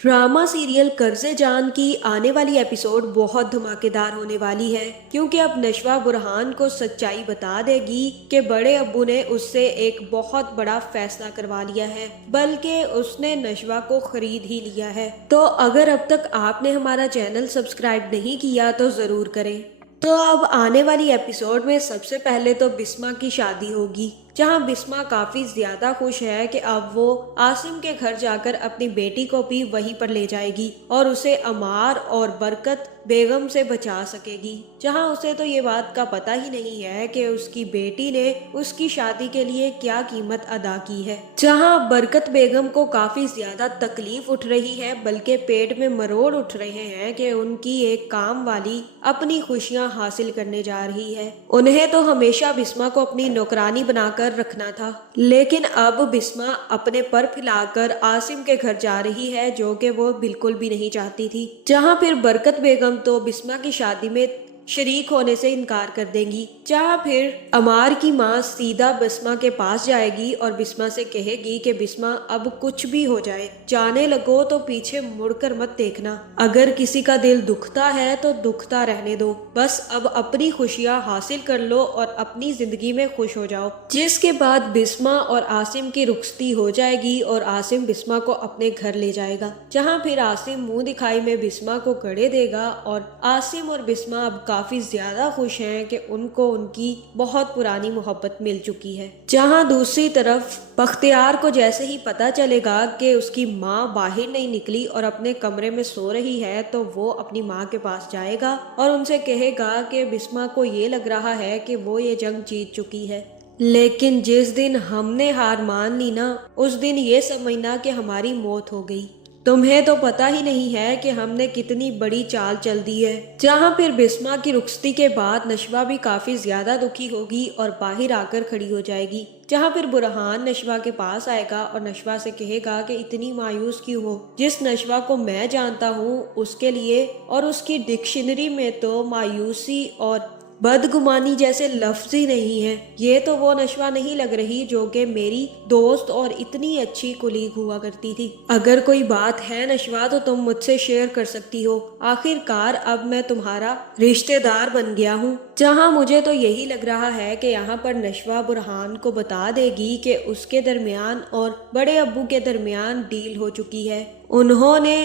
Drama serial कर्ज़े जान की आने वाली एपिसोड बहुत धमाकेदार होने वाली है, क्योंकि अब नशवा बुरहान को सच्चाई बता देगी कि बड़े अब्बू ने उससे एक बहुत बड़ा फैसला करवा लिया है, बल्कि उसने नशवा को खरीद ही लिया है। तो अगर अब तक आपने हमारा चैनल सब्सक्राइब नहीं किया तो जरूर करें। तो अब आने वाली एपिसोड में सबसे पहले तो बिस्मा की शादी होगी, जहां बिस्मा काफी ज्यादा खुश है कि अब वो आसिम के घर जाकर अपनी बेटी को भी वहीं पर ले जाएगी और उसे अमार और बरकत बेगम से बचा सकेगी। जहां उसे तो ये बात का पता ही नहीं है कि उसकी बेटी ने उसकी शादी के लिए क्या कीमत अदा की है। जहां बरकत बेगम को काफी ज्यादा तकलीफ उठ रही है, बल्कि पेट में मरोड़ उठ रहे हैं कि उनकी एक काम वाली अपनी खुशियां हासिल करने जा रही है। उन्हें तो हमेशा बिस्मा को अपनी नौकरानी बनाकर रखना था, लेकिन अब बिस्मा अपने पर फैलाकर आसिम के घर जा रही है, जो कि वो बिल्कुल भी नहीं चाहती थी। जहां फिर बरकत बेगम तो बिस्मा की शादी में शरीक होने से इनकार कर देंगी। जहाँ फिर अमार की माँ सीधा बिस्मा के पास जाएगी और बिस्मा से कहेगी कि बिस्मा अब कुछ भी हो जाए, जाने लगो तो पीछे मुड़कर मत देखना। अगर किसी का दिल दुखता है तो दुखता रहने दो, बस अब अपनी खुशियाँ हासिल कर लो और अपनी जिंदगी में खुश हो जाओ। जिसके बाद बिस्मा और आसिम की रुखसती हो जाएगी और आसिम बिस्मा को अपने घर ले जाएगा। जहाँ फिर आसिम मुंह दिखाई में बिस्मा को कड़े देगा और आसिम और बिस्मा अब काफी ज्यादा खुश हैं कि उनको उनकी बहुत पुरानी मोहब्बत मिल चुकी है। जहां दूसरी तरफ बख्तियार को जैसे ही पता चलेगा कि उसकी माँ बाहर नहीं निकली और अपने कमरे में सो रही है, तो वो अपनी माँ के पास जाएगा और उनसे कहेगा कि बिस्मा को ये लग रहा है कि वो ये जंग जीत चुकी है, लेकिन जिस दिन हमने हार मान ली ना, उस दिन ये समझना कि हमारी मौत हो गई। तुम्हें तो पता ही नहीं है कि हमने कितनी बड़ी चाल चल दी है। जहाँ फिर बिस्मा की रुखसती के बाद नशवा भी काफी ज्यादा दुखी होगी और बाहर आकर खड़ी हो जाएगी। जहाँ फिर बुरहान नशवा के पास आएगा और नशवा से कहेगा कि इतनी मायूस क्यों हो। जिस नशवा को मैं जानता हूँ उसके लिए और उसकी डिक्शनरी में तो मायूसी और बदगुमानी जैसे लफ्ज ही नहीं है। ये तो वो नशवा नहीं लग रही जो कि मेरी दोस्त और इतनी अच्छी कुलीग हुआ करती थी। अगर कोई बात है नशवा तो तुम मुझसे शेयर कर सकती हो। आखिरकार अब मैं तुम्हारा रिश्तेदार बन गया हूँ। जहाँ मुझे तो यही लग रहा है कि यहाँ पर नशवा बुरहान को बता देगी कि उसके दरमियान और बड़े अब्बू के दरमियान डील हो चुकी है। उन्होंने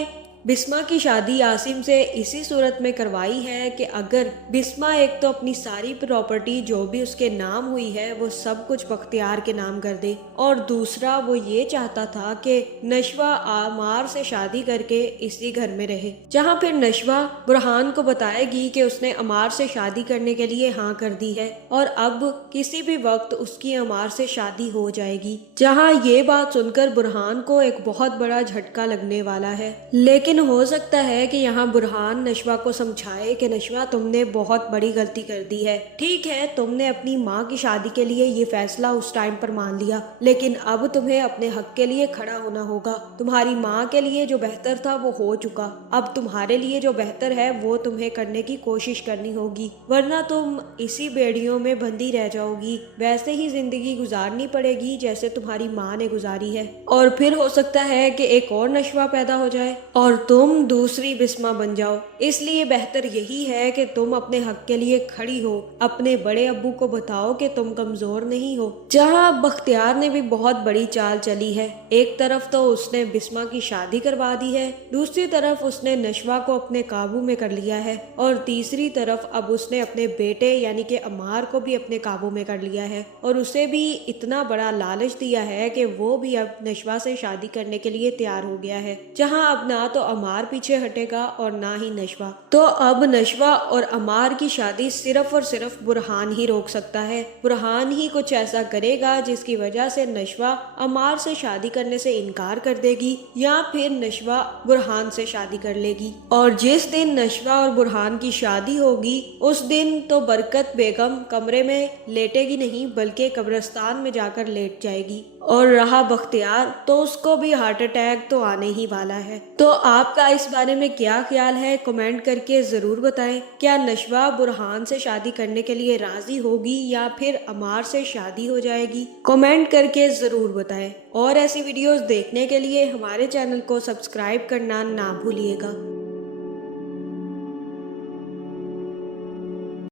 बिस्मा की शादी आसिम से इसी सूरत में करवाई है कि अगर बिस्मा एक तो अपनी सारी प्रॉपर्टी जो भी उसके नाम हुई है वो सब कुछ बख्तियार के नाम कर दे, और दूसरा वो ये चाहता था कि नशवा आमार से शादी करके इसी घर में रहे। जहाँ फिर नशवा बुरहान को बताएगी कि उसने अमार से शादी करने के लिए हाँ कर दी है और अब किसी भी वक्त उसकी अमार से शादी हो जाएगी। जहाँ ये बात सुनकर बुरहान को एक बहुत बड़ा झटका लगने वाला है, लेकिन हो सकता है कि यहाँ बुरहान नशवा को समझाए कि नशवा तुमने बहुत बड़ी गलती कर दी है। ठीक है, तुमने अपनी माँ की शादी के लिए ये फैसला उस टाइम पर मान लिया, लेकिन अब तुम्हें अपने हक के लिए खड़ा होना होगा। तुम्हारी माँ के लिए जो बेहतर था वो हो चुका, अब तुम्हारे लिए जो बेहतर है वो तुम्हें करने की कोशिश करनी होगी, वरना तुम इसी बेड़ियों में बंधी रह जाओगी। वैसे ही जिंदगी गुजारनी पड़ेगी जैसे तुम्हारी माँ ने गुजारी है, और फिर हो सकता है कि एक और नशवा पैदा हो जाए और तुम दूसरी बिस्मा बन जाओ। इसलिए बेहतर यही है कि तुम अपने हक के लिए खड़ी हो। अपने बड़े अब्बू को बताओ कि तुम कमजोर नहीं हो। जहाँ बख्तियार ने भी बहुत बड़ी चाल चली है। एक तरफ तो उसने बिस्मा की शादी करवा दी है, दूसरी तरफ उसने नशवा को अपने काबू में कर लिया है, और तीसरी तरफ अब उसने अपने बेटे यानी कि अमार को भी अपने काबू में कर लिया है और उसे भी इतना बड़ा लालच दिया है कि वो भी अब नशवा से शादी करने के लिए तैयार हो गया है। जहाँ अब ना तो अमार पीछे हटेगा और ना ही नशवा। तो अब नशवा और अमार की शादी सिर्फ और सिर्फ बुरहान ही रोक सकता है। बुरहान ही कुछ ऐसा करेगा जिसकी वजह से नशवा अमार से शादी करने से इनकार कर देगी, या फिर नशवा बुरहान से शादी कर लेगी। और जिस दिन नशवा और बुरहान की शादी होगी उस दिन तो बरकत बेगम कमरे में लेटेगी नहीं बल्कि कब्रिस्तान में जाकर लेट जाएगी اور رہا بختیار تو اس کو بھی ہارٹ اٹیک تو آنے ہی والا ہے۔ تو آپ کا اس بارے میں کیا خیال ہے کمنٹ کر کے ضرور بتائیں۔ کیا نشوہ برہان سے شادی کرنے کے لیے راضی ہوگی یا پھر عمار سے شادی ہو جائے گی؟ کمنٹ کر کے ضرور بتائیں، اور ایسی ویڈیوز دیکھنے کے لیے ہمارے چینل کو سبسکرائب کرنا نہ بھولیے گا۔